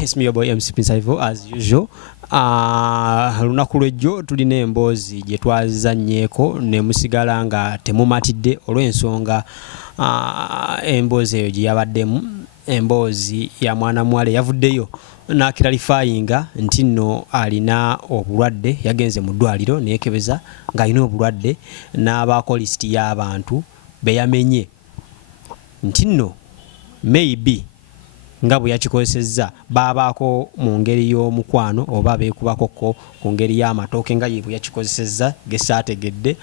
it's me your boy MC Pinsaivo as usual. Lunaku lwejjo tulina emboozi gye twazannyeko ne musigala nga temumatidde olw'ensonga emboozi eyo gye yabaddemu emboozi ya mwana muwala yavuddeyo n'akiralifayinga nti nno alina obulwadde yagenze mu ddwaliro neekebeza ng'alina obulwadde n'abaako lisiti y'abantu be yamenye nti nno maybe nga bwe yakikozesezza baabaako mu ngeri y'omukwano oba beekubakoko ku ngeri y'amatooke nga ye bwe yakikozesezza gesaategedde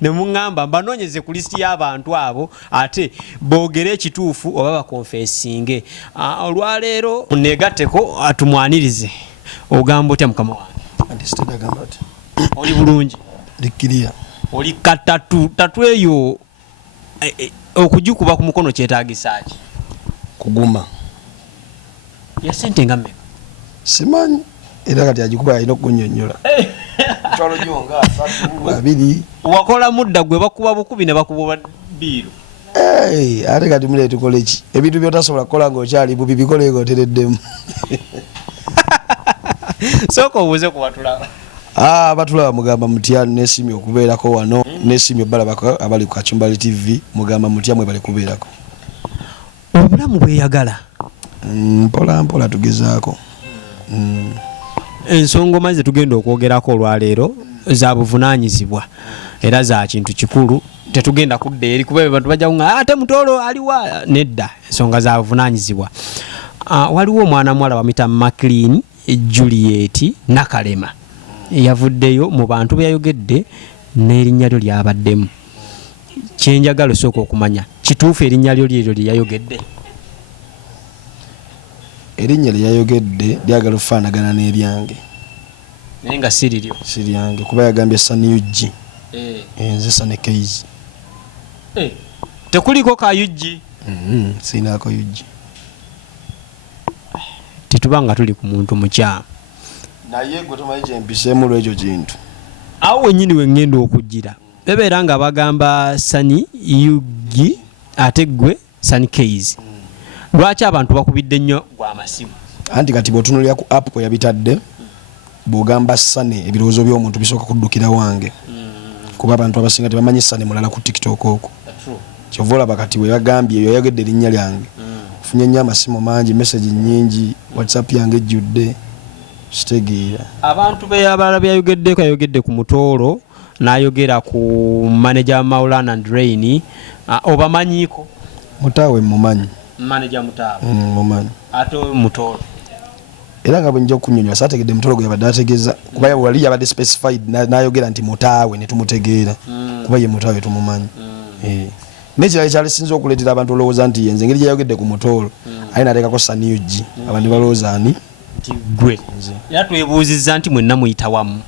ne muŋŋamba mbanoonyeze ku lisiti y'abantu abo ate boogere ekituufu oba bakonfeesinge. Olwaleero neegatteko tumwanirize ogamba otya mukama wange? Oli bulungi? Likiriya. Oli katatu tatu eyo okugikuba ku mukono kyetaagisa ki? Kuguma. Ya sente nga mmeka? Simanyi. Era kati agikuba alina okunyonnyola. Twalo jonga babiri. Wakola mudda gwe bakuba bukubi ne bakuba biro. Ate kati mule tukole ki? Ebintu byotasobola kukola ng'okyali bubi bikole ng'otereddemu. Soko obuze ku batulaba. Batulaba mugamba mutya n'esiimi okubeerako wano n'esiimi balabako abali ku Kachumbali TV mugamba mutya mwe bali kubeerako. Obulamu bweyagala. Mpola mpola tugezaako. Ensonga maze tugenda okwogerako olwaleero za buvunaanyizibwa era za kintu kikulu tetugenda kudda eri kuba abantu bajja nga ate mutoolo aliwa nedda ensonga za buvunaanyizibwa. Waliwo omwana muwala wamita Maclean Juliet Nakalema yavuddeyo mu bantu be yayogedde n'erinnya lyo lyabaddemu. Kyenjagala osooka okumanya kituufu erinnya lyo lye yayogedde? Erinnya lye yayogedde lyagala okufaanagana n'eryange naye nga si liryo. Si lyange kuba yagambye Surney nze surneykeizy. Tekuliko ka UG? Sinaako UG. Tetuba nga tuli ku muntu mukyamu. Naye gwe tomanyi kyempiseemu lw'ekyo kintu. Awo wennyini we ŋŋenda okujjira bebeera nga bagamba Sani UG ate gwe surneykeizy. Lwaki abantu bakubidde nnyo gwa masimu? Anti kati bw'otunuulira ku app kwe yabitadde bw'ogamba Surney ebirowoozo by'omuntu bisooka kuddukira wange kuba abantu abasinga tebamanyi Surney mulala ku TikTok okwo. Kyova olaba kati bwe yagambye eyo yayogedde erinnya lyange funye nnyo amasimu mangi message nnyingi WhatsApp yange ejjudde kitegeera. Abantu abalala byayogeddeko yayogedde ku mutoolo n'ayogera ku manager Maulana and Rain obamanyiiko? Mutaawe mumanyi. Manager Mutaawe mumanyi. Ate mutoolo era nga bwenjja okunyonyola saategedde mutoolo gwe yabadde ategeeza kuba wali yabadde specified n'ayogera nti Mutaawe ne tumutegeera kuba ye Mutaawe tumumanyi. N'ekirala ekyalisinza okuleetera abantu olowooza nti yenze engeri gyeyayogedde ku mutoolo ali n'ateekako Surney UG abantu balowooza ani nti gwe. Era twebuuzizza nti mwenna muyita wamu.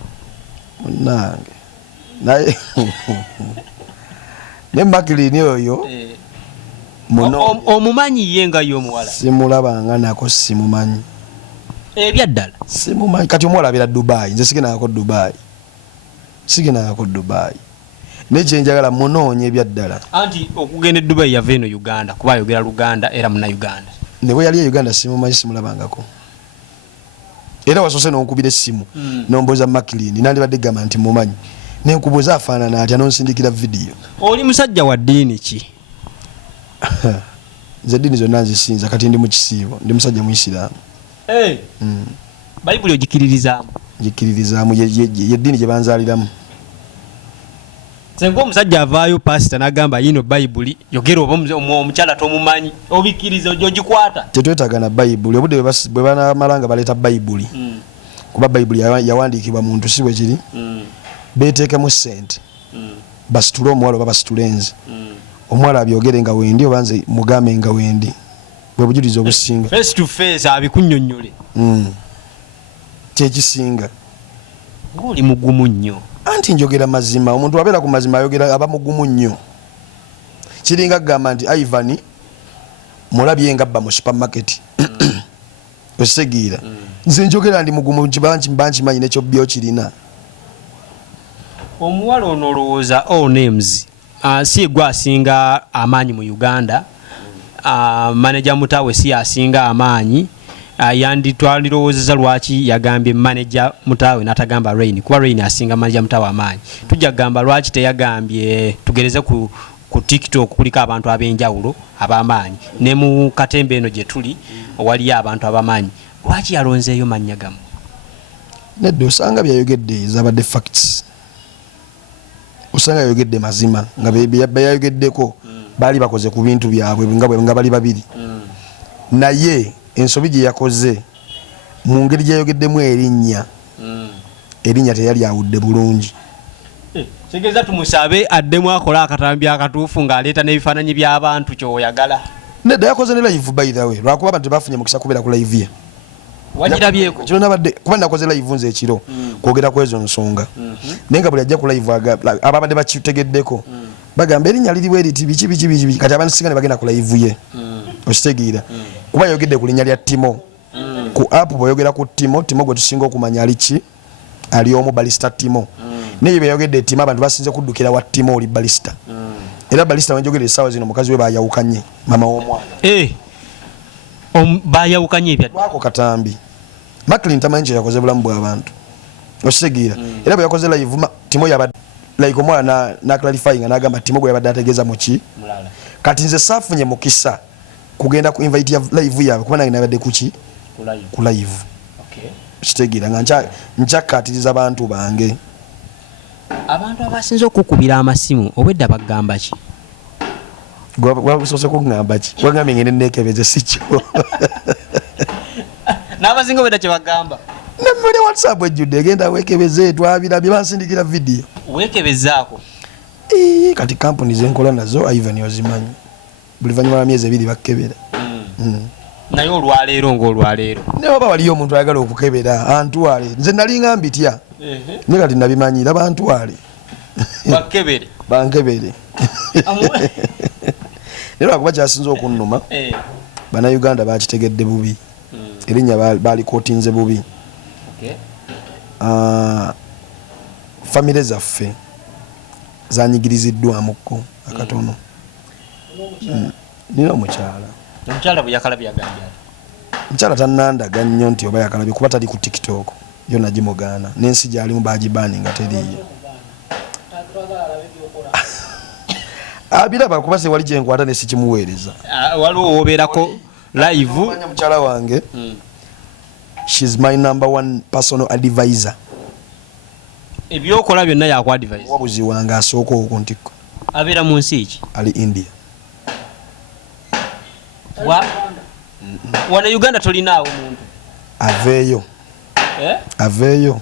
Munnange naye ne Maclean oyo omumanyi ye nga y'omuwala? Simulabanga nako simumanyi. Ebyaddala simumanyi. Kati omuwala abeera Dubai, nze sigendangako Dubai. Nekyenjagala munoonye ebyaddala. Anti okugenda Dubai yava eno Uganda kuba ayogera Luganda era muna Uganda. Ne bwe yali e Uganda simumanyi simulabangako. Era wasoose n'onkubira essimu n'ombuuza Maclean nandibadde gamba nti mumanyi n'enkubuuza afaanana atya n'onsindikira vidiyo. Oli musajja wa ddiini ki? Nze ddiini zonna nzisinza kati ndi mu kisiibo ndi musajja Muisiraamu. Bayibuli ogikiririzaamu? Ngikiririzaamu ye ddiini gye banzaaliramu. Senga omusajja avaayo pasita n'agamba yino Bayibuli yogera oba omukyala tomumanyi obikiriza ogikwata? Tetwetaaga na Bayibuli obudde bwe banamala nga baleeta Bayibuli kuba Bayibuli yawandiikibwa muntu si bwe kiri beeteekemu ssente basitule omuwala oba basitule nze omuwala abyogere nga wendi oba nze mugambe nga wendi bwe bujulizi obusinga face to face abikunnyonnyole kyekisinga. Ng'oli mugumu nnyo. Anti njogera mazima omuntu abeera ku mazima ayogera aba mugumu nnyo. Kiringa kugamba nti Ivan mulabye nga abba mu supermarket osegiira nze njogera ndi mugumu nkimanyi nekyo byo kirina. Omuwala ono olowooza all names si gwe asinga amaanyi mu Uganda manager Mutaawe si asinga amaanyi yandi twalirowoozeza lwaki yagambye manager mutaawe n'atagamba Rain kuba Rain asinga manager mutaawe amaanyi tujja kugamba lwaki teyagambye tugereze ku TikTok kuliko abantu ab'enjawulo ab'amaanyi ne mu katembe eno gye tuli waliyo abantu ab'amaanyi lwaki yalonzeeyo mannya gamu nedda osanga byayogedde zabadde facts osanga yayogedde mazima nga bayayogeddeko baali bakoze ku bintu byabwe nga bali babiri naye ensobi gye yakoze mu ngeri gyayogeddemu erinnya teyali awudde bulungi kigeza tumusabe addemu akola akatambi akatuufu ng'aleeta n'ebifaananyi by'abantu kyoyagala nedda yakoze ne live by the way lwakuba abantu tebafunye mukisa kubeera ku live ye wagirabyeko kino nabadde kuba nakoze live nze ekiro kwogera ku ezo nsonga naye nga buli ajja ku live ababadde bakitegeddeko bagamba erinnya liriwo eriti biki kati abantu singa ne bagenda ku live ye okitegeera kuba yayogedde ku linnya lya Timo ku app bw'oyogera ku Timo gwe tusinga okumanya aliki ali omu balista Timo naye beyayogedde Timo abantu basinze kuddukira wa Timo oli balista era balista wenjogera essaawa zino mukazi we bayawukanye mama w'omwana bayawukanye ebya wako katambi Macklin tamanyi kye yakoze bulamu bw'abantu okitegeera era bwe yakoze live Timo yabadde like omwana na clarifying n'agamba Timo gwe yabadde ategeeza muki kati nze saafunye mukisa kugenda ku invite ya live yawe kuba nange nabadde kuki ku live okitegeera nga nkyakkaatiriza abantu bange abantu abasinze okukubira amasimu obwedda bagamba ki gwabusose kugamba ki wagambye ngende neekebeze sikyo n'abasinga obwedda kye bagamba nemuli WhatsApp ejjudde egenda weekebeze twabirabye bansindikira vidiyo weekebezaako kati kampuni zenkola nazo Ivan ozimanyi buli luvannyuma lwa myezi 2 bakkebera naye olwaleero ng'olwaleero naye oba waliyo omuntu ayagala okukebera antwale nze nalinga mbitya naye kati nabimanyira bantwale bankebere naye lwakuba kyasinza okunnuma bannayuganda bakitegedde bubi erinnya baalikootinze bubi famire zaffe zanyigiriziddwamuko akatono nina omukyala bwe yakalabye agambye mukyala tannandaga nnyo nti oba yakalabye kuba tali ku TikTok yo nagimugaana n'ensi gyalimu bagibaani nga teriiyo abiraba kuba se wali gyenkwata ne sikimuweereza waliwo wobeerako live mukyala wange she's my number 1 personal advisor ebyokola byonna yakwadvise wabuzi wange asooka okuntiko abeera mu nsi ki ali India wana Uganda tolinaawo muntu aveeyo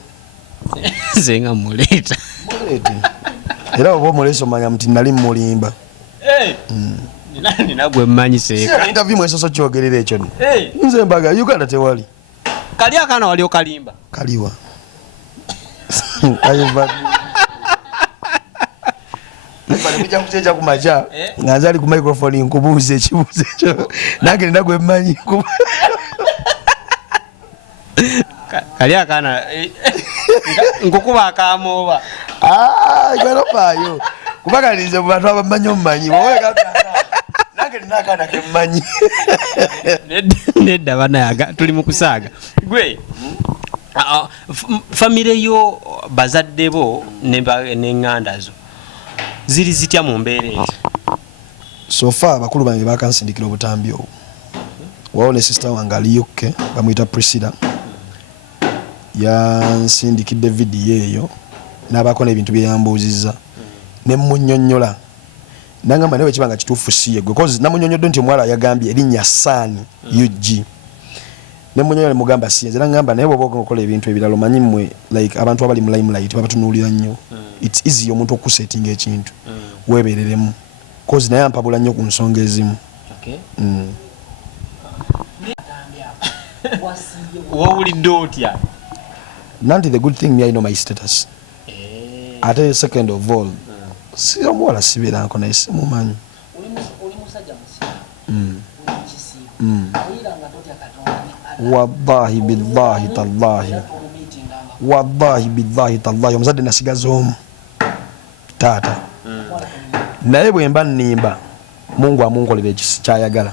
nze nga muleeta era oba omuleesa omanya muti nali mulimba nina gwe mmanyiseeko interview mwesoso kyogerera ekyo nze mbaga Uganda tewali kali akaana wali okalimba kaliwa bijja kuteja kumaca nga nze ali ku microphone nkubuuza ekibuuzo ekyo nange nina gwe mmanyi kali akaana nkukuba akamooba ganofaayo kubagalirize mu bantu abamanyi omumanyi nange nina akaana kemmanyi nedda banayaga tuli mu kusaaga gwe famire yo bazadde bo n'eŋŋanda zo ziri zitya mu mbeera eti sofa abakulu bange bakansindikira obutambi obwo wawo ne sister wange aliyokke bamuyita Priscilla yansindikidde vidiyo eyo n'abaako n'ebintu bye yambuuzizza ne munnyonnyola nangamba naye ekibanga kituufu siye gwe kozi namunnyonnyodde nti omuwala yagambye erinnya Sani UG ne munnyonnyola ne mugamba siye nze nangamba naye bw'oba okola ebintu ebirala omanyi mmwe like abantu abali mu limelight babatunuulira nnyo it's easy omuntu okusetinga ekintu weebereremu kozi naye ampabula nnyo ku nsonga ezimu wawulidde otya nanti the good thing me I know my status ate second of all si omuwala sibeeranko naye simumanyi wallahi billahi tallahi omuzadde nasigaza omu taata naye bwe mba nnimba mungu amunkolera kyayagala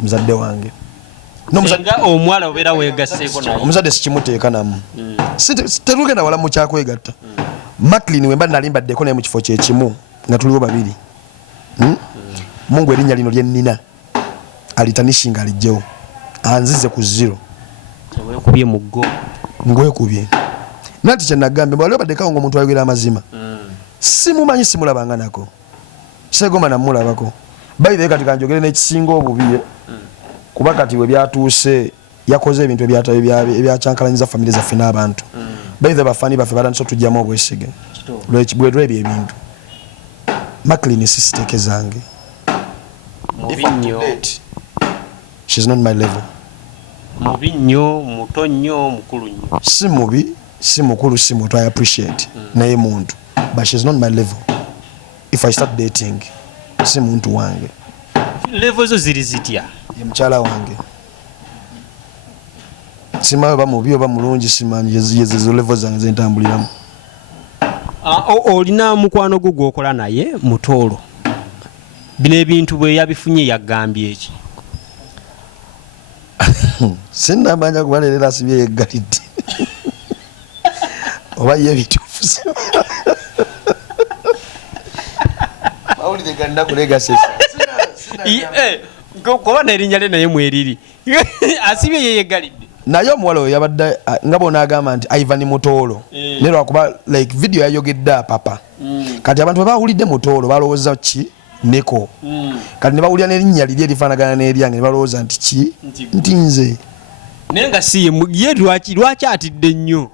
muzadde wange Nga omuwala obeera weegasseeko naye. Omuzadde sikimuteeka namu. Tetugenda wala mu kyakwegatta. Maclean wemba nali mbaddeko naye mu kifo kyekimu nga tuliwo babiri. Mungu erinnya lino lye nnina alitanishinga alijjewo anzize ku zero. Weekubye mu ggo. Ngwekubye. Nati kye nagambe bwali obaddekawo ng'omuntu ayogera amazima. Simumanyi simulabanganako. Segoma namulabako. Bayibe kati kanjogere n'ekisinga obubi. Kuba kati bwe byatuuse yakoze ebintu ebyakyankalanyiza famire zaffe n'abantu. Bayibe bafaani baffe batandise otujjamu obwesige. Bwetwa ebyo ebintu. Maclean sisiteeke zange. She's not my level. Mubi nnyo, muto nnyo, mukulu nnyo. Si mubi, si mukulu, si muto. I appreciate. Naye muntu. But she's not my level. If I start dating, si muntu wange. Level zo ziri zitya? Ye mukyala wange. Simanyi oba mubi oba mulungi simanyi yezo level zange zentambuliramu. Olina mukwano gwo gw'okola naye mutoolo. Bino ebintu bwe yabifunye yagambye eki? Sinnamanya kuba leero asibye yeggalidde. Oba ye bituufu. Mawulire ganna kulega sesa. Kuba n'erinnya lye naye mweriri. Asibye ye yeggalidde. Naye omuwala oyo yabadde nga bonaagamba nti Ivan Mutoolo. Ne lwakuba like video yayogedde papa. Kati abantu bwe baawulidde Mutoolo balowooza ki? Neko. Kati ne bawulira n'erinnya liri erifaanagana n'eryange ne balowooza nti ki? Nti nze. Naye nga si ye lwaki atidde nnyo?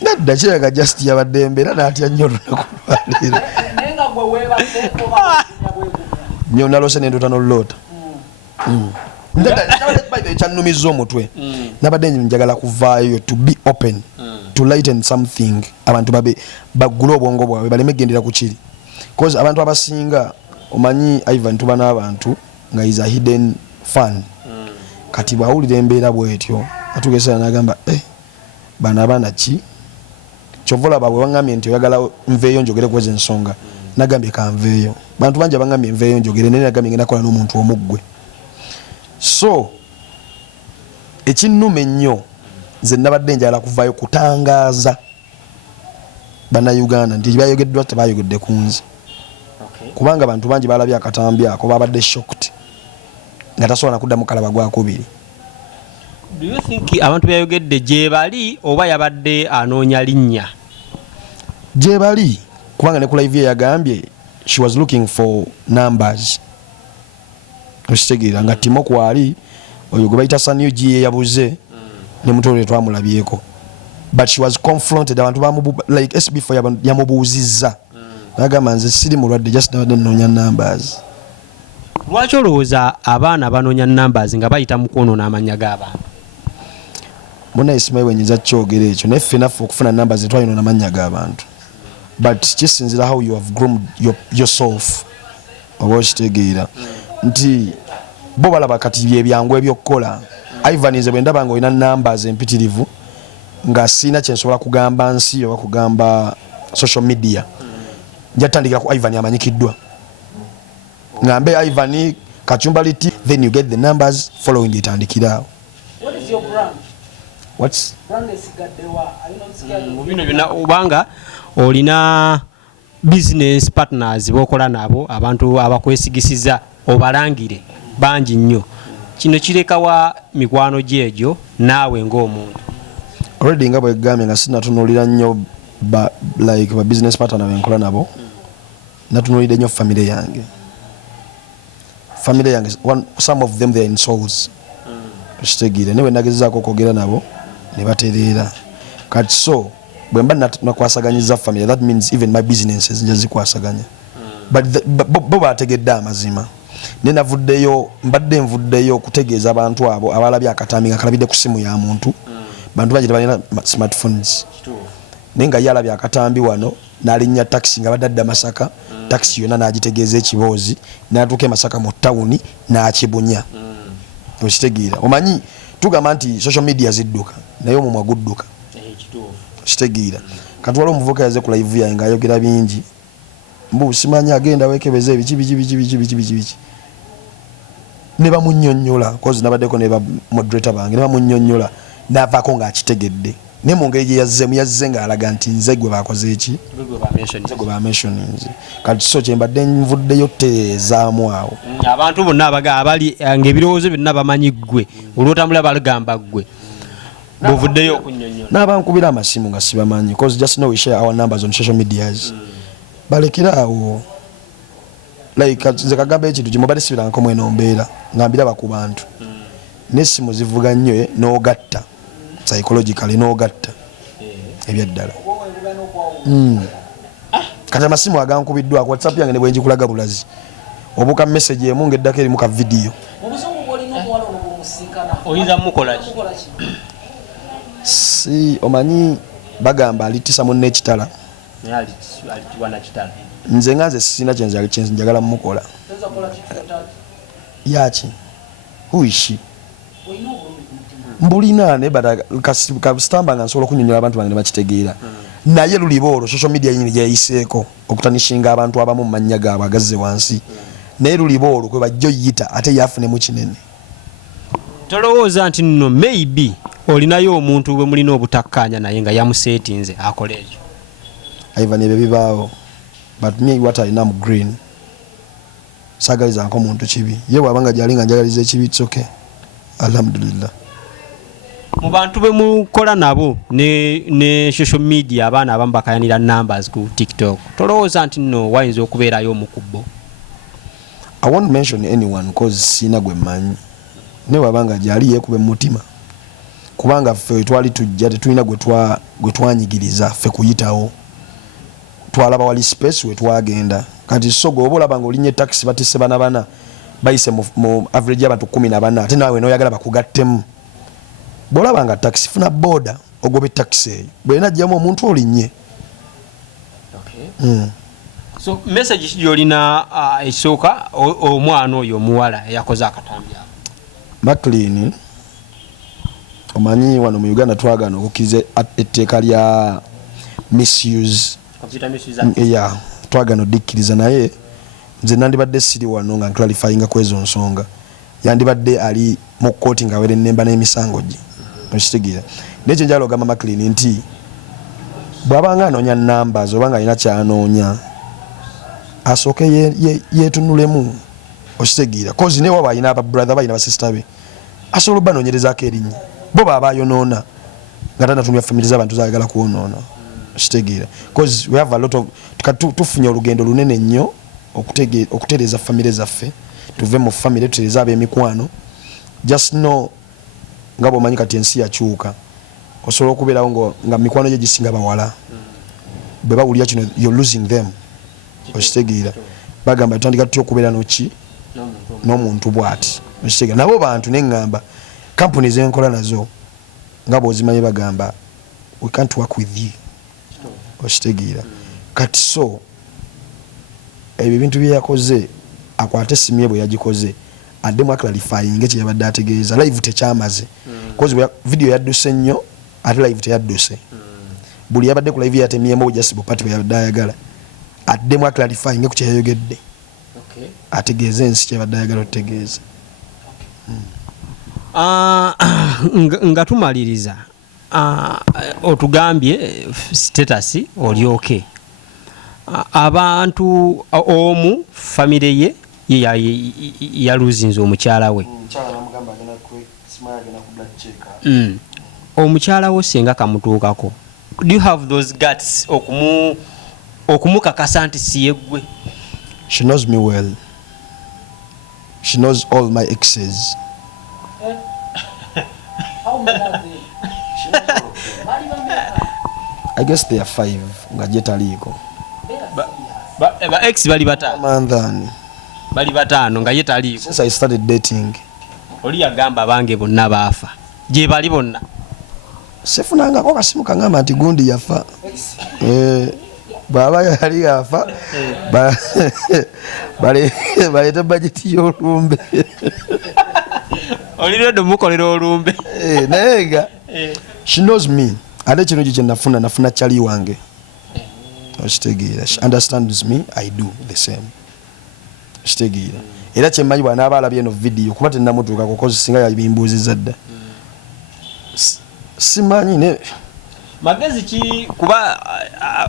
Nadda kiraga just yabadde embeera n'atya nnyo olunaku lwaleero. Naye nga gwe weebaseeko nnyo naloose n'endoota n'oluloota. Ekyannumiza omutwe nabadde njagala kuvaayo to be open to lighten something abantu baggule obwongo bwabwe baleme gendera ku kiri cause abantu abasinga omanyi Ivan tuba n'abantu nga is a hidden fan kati bwawulira embeera bwetyo atugesera n'agamba bana abaana ki kyovola babwe bangambye nti oyagala nveeyo njogere kweza ensonga nagambye kanveeyo bantu bangi abangambye nveeyo njogere naye nagambye ngenda kola n'omuntu omuggwe. So ekinnuma ennyo nze nabadde njagala kuvaayo kutangaaza bannayuganda nti bayogeddwa tebayogedde ku nze kubanga abantu bangi balabye akatambi ako babadde shocked nga tasobola nakuddamu kalaba gwakubiri. Do you think abantu bayogedde gye bali oba yabadde anoonya linnya? Gye bali kubanga ne ku live ye yagambye she was looking for numbers. Ositegeera nga Timo kwali oyo gwe bayita Surney ye yabuze ne Mutoolo twamulabyeko but she was confronted abantu bamu like SB4 yamubuuzizza nagamba nze siri mulwadde just noonya numbers. Lwaki olowooza abaana banoonya numbers nga bayita mu kwonoona amanya g'abantu? Muna Ismail wenyinza kyogera ekyo naye ffe naffe okufuna numbers twayinoona amanya g'abantu but kisinzira how you have groomed yourself oba okitegeera nti bo balaba kati byebyangu ebyokukola. Ivan nze bwe ndaba nga olina numbers empitirivu nga sina kyensobola kugamba nsi oba kugamba social media njatandikira ku Ivan amanyikiddwa ngambe Ivan Kachumba liti then you get the numbers following it andikiraawo. What is your brand? What's Brand esigaddewa? Are you not scared? Mu bino byonna obanga olina business partners bokola nabo abantu abakwesigisiza obalangire bangi nnyo kino kirekawa mikwano gyegyo naawe ng'omuntu. Already nga bwe gambye nga sinatunuulira nnyo like ba business partner benkola nabo natunuulidde nnyo family yange some of them they are in souls kitegeere ne bwe nagezaako okwogera nabo ne batereera kati so bwe mba nakwasaganyiza family that means even my businesses nja zikwasaganya but bo bategedde amazima ne navuddeyo mbadde nvuddeyo okutegeeza abantu abo abalabye akatambi nga kalabidde ku simu ya muntu bantu bangi tebalina smartphones naye nga ye alabye akatambi wano n'alinnya taxi nga badadda Masaka taxi yonna n'agitegeeza ekiboozi n'atuuka e Masaka mu tawuni n'akibunya okitegeera omanyi tugamba nti social media zidduka naye omumwa gudduka okitegeera kati waliwo omuvubuka yaze ku live yange ng'ayogera bingi mbu simanyi agenda wekebeza ebiki ne bamunnyonnyola cause nabaddeko ne ba moderator bange ne bamunnyonnyola n'avaako ng'akitegedde ne mu ngeri gye yazze ng'alaga nti nze gwe bakoze eki nze gwe bamentionings kati so kyembadde nvuddeyo tereezaamu awo abantu bonna abali ng'ebirowoozo byonna bamanyi ggwe olwotambula balugamba ggwe bovuddeyo okunnyonnyola n'abankubira amasimu nga sibamanyi cause just know we share our numbers on social medias balekera awo like nze kagamba ekintu gyemubadde sibiranko mweno mbeera ngambiraba ku bantu n'essimu zivuga nnyo n'ogatta psychologically n'ogatta ebyaddala kati amasimu agankubiddwa ku whatsapp yange ne bwe njikulaga bulazi obuka message emu ng'eddako erimu ka vidiyo oyinza mukolaki si omanyi bagamba alitisa munne ekitala nze nga nze sina kyenjagala mumukola yaki huishi mbulina ne kasitamba nga nsobola okunyonyola abantu bange ne bakitegeera naye luliba olwo social media yini gyeyayiseeko okutanishinga abantu abamu mu mannya gaabwe agazze wansi naye luliba olwo kwe bajja oyita ate yafunemu kinene tolowooza nti nno maybe olinayo omuntu bwe mulina obutakkaanya naye nga yamuseetinze akola ekyo Ivan ebyo bibaawo but me what I am green sagalizanko muntu kibi ye bwabanga gyali nga njagaliza ekibi it's okay alhamdulillah mu bantu be mukola nabo ne social media abaana abamu bakayanira numbers ku TikTok tolowooza nti nno wayinza okubeerayo omukubbo I won't mention anyone cause sina gwe mmanyi ne bwabanga gyali yeekube mu mutima kubanga ffe twali tujja tetulina gwe twanyigiriza ffe kuyitawo twalaba wali space we twagenda kati sogo obola banga olinye taxi batise bana bayise mu average abantu 14 ate nawe noyagala bakugattemu bola banga taxi funa boda ogobe taxi eyo bwena jjamu omuntu olinye so message yolina esooka omwana oyo omuwala eyakoze akatambi ako McLean omanyi wano mu Uganda twagana okukize etteeka lya misuse yeah twagano dikkiriza naye nze nandibadde siri wano nga clarifying kwezo nsonga yandibadde ali mu court nga were nemba n'emisango gye okitegeera nekyo njalo gamba McLean nti bwabanga anoonya numbers obanga alina kyanoonya asooke yetunulemu okitegeera cause ne waba alina aba brother balina basister be asobola banoonyerezaako erinnya bo baba ayonoona nga tanatumya family z'abantu zaagala kuwonoona okitegeera cause we have a lot of tufunye olugendo lunene nnyo okutereeza family zaffe tuve mu family tutereeza ab'emikwano just know nga bw'omanyi kati ensi yakyuka osobola okubeerawo nga mikwano gye gisinga bawala bwe bawulira kino you're losing them okitegeera bagamba tutandika tutya okubeera noki n'omuntu bw'ati okitegeera nabo bantu neŋŋamba companies enkola nazo nga bw'ozimanyi bagamba we can't work with you okitegeera kati so ebyo bintu bye yakoze akwate essimu ye bwe yagikoze addemu aclarifying ekyo yabadde ategeeza live tekyamaze cause video yadduse nnyo ate live teyadduse buli yabadde ku live yatemyemu ojasibu pati bwe yabadde ayagala addemu aclarifying ku kyeyayogedde ategeeze ensi kyebadde ayagala otegeeza nga tumaliriza otugambye status olyoke abantu omu famire ye yaluzinze omukyala we omukyala wo senga kamutuukako do you have those guts okumukakasa nti siyeggwe she knows me well she knows all my exes I guess they are 5 nga jetaliiko ba ex bali batano mandhani bali batano nga yetaliiko since I started dating oli yagamba bange bonna baafa gye bali bonna sefunangako kasimu kangamba nti gundi yafa baba yali yafa balete budget y'olumbe oliredo mukolera olumbe naye nga she knows me ate kino kye nafuna kyali wange okitegeera she understands me I do the same kitegeera era kyemmanyi bw'anaaba alabye eno video kuba tennamutuuka kukozi singa yabimbuuzizza dda simanyi ne magezi ki kuba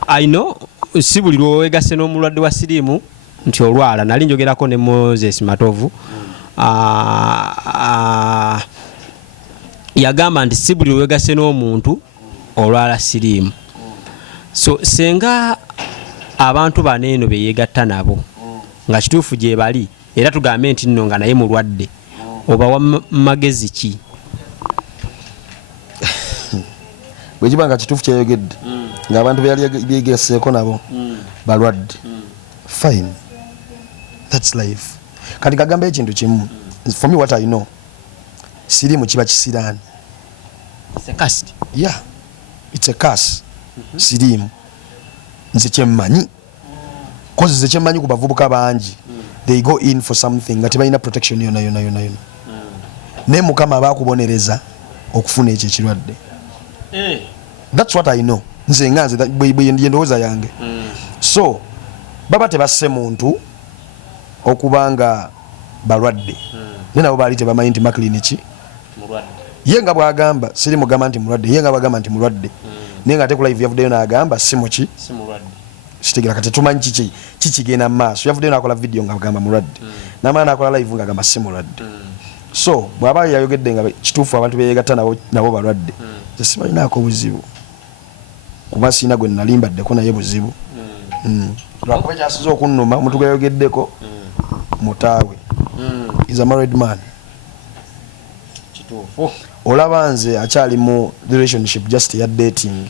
I know si buli lwowegase n'omulwadde wa siriimu nti olwala nali njogerako ne Moses Matovu yagamba nti si buli lwowegase n'omuntu olwala siriimu so senga abantu baneeno beyegatta nabo nga kituufu gye bali era tugambe nti nno nga naye mulwadde obawa magezi ki bwe kiba nga kituufu kyeyogedde ng'abantu beyegeseeko nabo balwadde fine that's life kati kagamba ekintu kimu for me what I know siriimu kiba kisiraani yeah it's a curse siriimu nze kyemmanyi kozi ze kyemmanyi ku bavubuka bangi they go in for something nga tebalina protection yona naye mukama abakubonereza okufuna ekyo ekirwadde that's what I know nze nga nze ndowooza yange so baba tebasse muntu okubanga balwadde ne nabo baali tebamanyi nti makiliniki ye nga bwagamba siri mugamba nti mulwadde ye nga bwagamba nti mulwadde naye nga ate ku live yavuddeyo n'agamba si muki kitegeera kati tumanyi kikigenda mu maaso yavuddeyo n'akola video nga agamba mulwadde n'amala n'akola live nga agamba si mulwadde so bw'aba yayogedde nga kituufu abantu beyegatta nabo balwadde nze sibalinaako buzibu kuba siina gwe nalimbaddeko naye buzibu lwakuba kyasize okunnuma omuntu gwe yayogeddeko mutaawe is a married man olaba nze akyali mu relationship just ya dating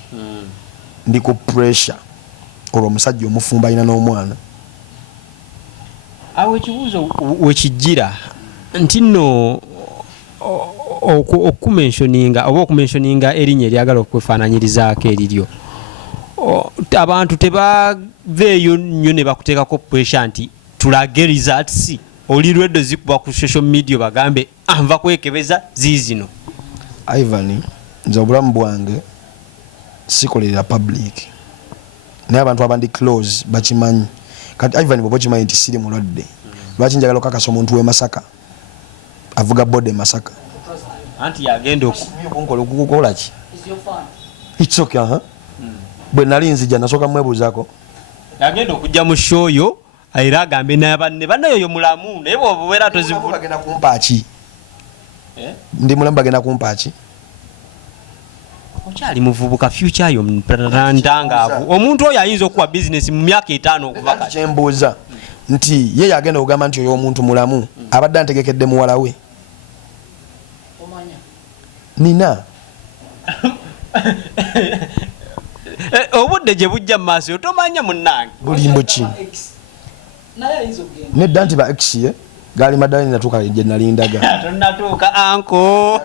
ndi ku pressure olwo omusajja omufumba alina n'omwana awo ekibuuzo wekijjira nti nno okumentioninga oba okumentioninga erinnya eryagala okwefaananyirizaako eriryo abantu tebaveeyo nnyo ne bakuteekako pressure nti tulage results oli lweddo zikuba ku social media bagambe anva kwekebeza ziizino Ivan nze obulamu bwange sikolerera public naye abantu abandi close bakimanyi kati Ivan bwoba okimanyi nti siri mulwadde lwaki njagala okakasa omuntu w'e Masaka avuga bode Masaka anti yagenda okukola ki it's okay bwe nali nzija nasooka mwebuuzaako yagenda okujja mu show yo era agambe bannayo yo mulamu naye bw'obeera bagenda kumpa ki ndi mulamu bagenda kumpa ki okyali muvubuka future yo ntangaavu omuntu oyo ayinza okuwa bizinesi mu myaka 5 okuva kati kyembuuza nti ye yagenda okugamba nti oyo omuntu mulamu abadde antegekedde muwala we nina obudde gye bujja mu maaso tomanya munnange bulimbo ki nedda nti ba ex ye gaali maddala natuuka gye nalindaga tonnatuuka anko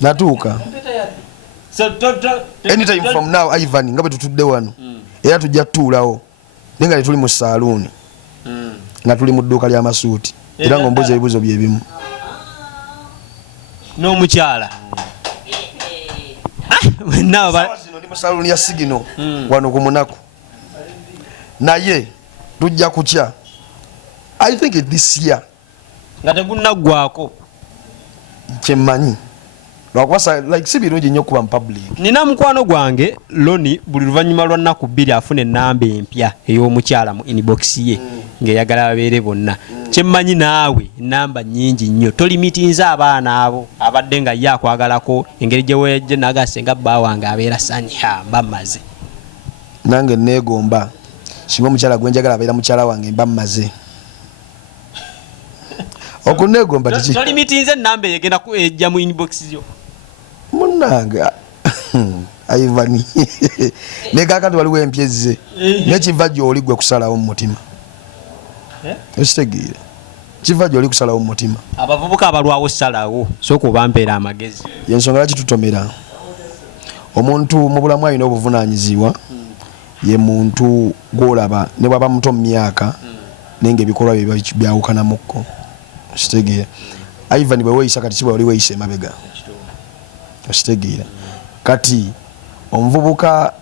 natuuka anytime from now Ivan nga bwe tutudde wano era tujja tutuulawo naye nga tuli mu saaluuni nga tuli mu dduuka ly'amasuuti era ng'ombuuza ebibuuzo bye bimu n'omukyala ndi mu saaluuni ya sigino wano ku munaku naye tujja kukya I think this year nga tegunnaggwako kyemmanyi lwakuba like Sibilunji nnyo okuba mu public. Nina mukwano gwange Loni buli luvannyuma lwa nnaku 2 afuna ennamba empya ey'omukyala mu inbox ye ng'eyagala babeere bonna. Kyemmanyi naawe ennamba nnyingi nnyo tolimitinza abaana abo abadde nga ye akwagalako engeri gye weejje nagase nga bba wange abeera sanya mba mmaze. Nange neegomba singa omukyala gwe njagala abeera mukyala wange mba mmaze. Okuneegomba tolimitinze ennamba egenda ejja mu inbox yo. Munanga Ivan ne kakati waliwo empyezze nekiva gy'oli gwe kusalawo mu mutima. Ositegeera kiva gy'oli kusalawo mu mutima. Abavubuka abalwawo salawo sooka obampeera amagezi. Yensonga lwaki tutomera omuntu mu bulamu alina obuvunaanyizibwa ye muntu gw'olaba ne bwaba muto mu myaka naye ng'ebikolwa bye byawukanamukko. Ositegeera Ivan bwe weeyisa kati si bwe wali weeyisa emabega. Ositegeera kati omuvubuka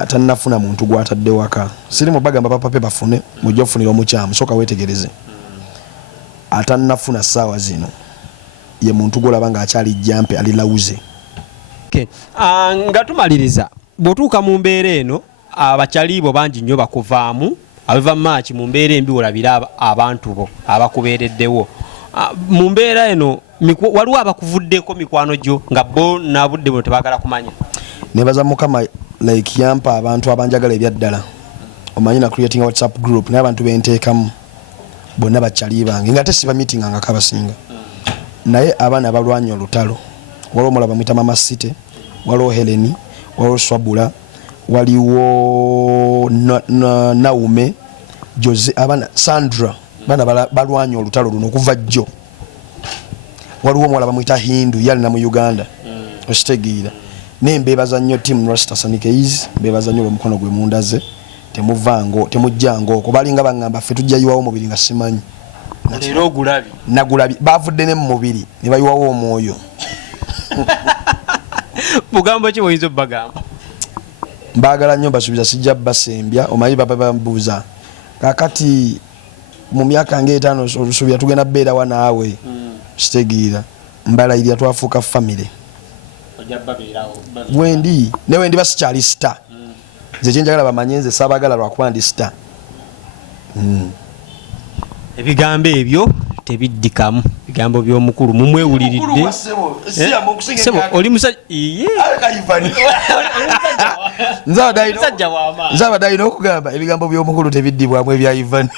atannafuna muntu gwatadde waka Siliimu bagamba papa pe bafune mujja kufunira omukyamu soka wetegereze atannafuna ssaawa zino ye muntu golaba nga akyali jampe ali lauze. Okay. Nga tumaliriza bw'otuuka mu mbeera eno abakyalibo bangi nnyo bakuvaamu abava maaki mu mbeera embi olabira abantu bo abakubeereddewo mu mbeera eno waliwo abakuvuddeko mikwano gyo nga bo nabudde buno tebaagala kumanya. Nebaza mukama like yampa abantu abanjagala ebyaddala omanyi na creating a WhatsApp group n'abantu benteekamu bonna bakyali bange nga tesiba meeting nga kabasinga naye abaana balwanya olutalo waliwo mulaba mwita mama Site waliwo Heleni waliwo Swabula waliwo Naume Jose abana Sandra bana balwanya olutalo luno okuva jjo waliwo mulaba mwita Hindu yali na mu Uganda ositegeera nembebaza nnyo team Rasta Keizy mbebaza nnyo omukono gwe mundaze temujjango okwo balinga bangamba ffe tujja yiwawo omubiri nga simanyi leero ogulabi nagulabi bavudde ne mu mubiri ne bayiwawo omwoyo. Bugambo ki bwoyinza obbagamba? Mbagala nnyo basuubiza sijja basembya omanyi baba bambuuza kakati mu myaka ng'etaano olusuubira tugenda beerawa naawe kitegeera mbalayirira twafuuka family wendi ne wendi basikyali star nze kyenjagala bamanye nze saabagala lwakuba ndi star. Ebigambo ebyo tebiddikamu bigambo by'omukulu mumwewuliridde sebo oli musajja nze abadde alina okugamba ebigambo by'omukulu tebiddibwamu ebya Ivan.